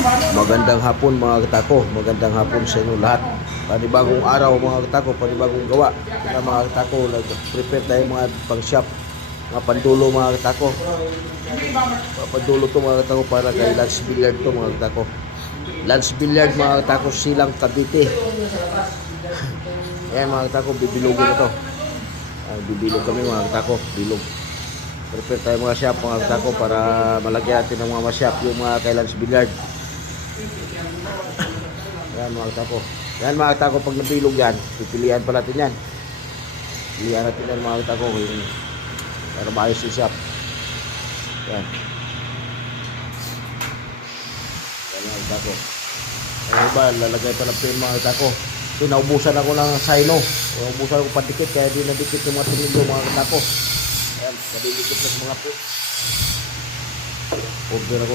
Magandang hapon mga katako, magandang hapon sa inyo lahat. Panibagong araw mga katako, panibagong gawa. Kaya mga katako, nag-prepare tayo mga pang-shop, mga pandulo mga katako. Pandulo to mga katako para kay Lance Billiard to mga katako. Lance Billiard mga katako, Silang Cavite. Ayan mga katako, bibilogin na to. Bibilog kami mga katako, bilog. Prepare tayo mga shop mga katako para malagyan natin ng mga shop yung mga kay Lance Billiard. Yan mga katako. Yan mga katako, pag nabilog yan, pipilihan pa natin yan. Pilihan natin yan mga katako. Yung para maayos yung shop. Yan. Yan mga katako. Ano ba, lalagay pa ng pin mga katako. So, naubusan ako ng sino. Naubusan ako pandikit, kaya di nadikit yung mga tinindo mga katako. Ayan, nadidikit na sa mga pin. Order ako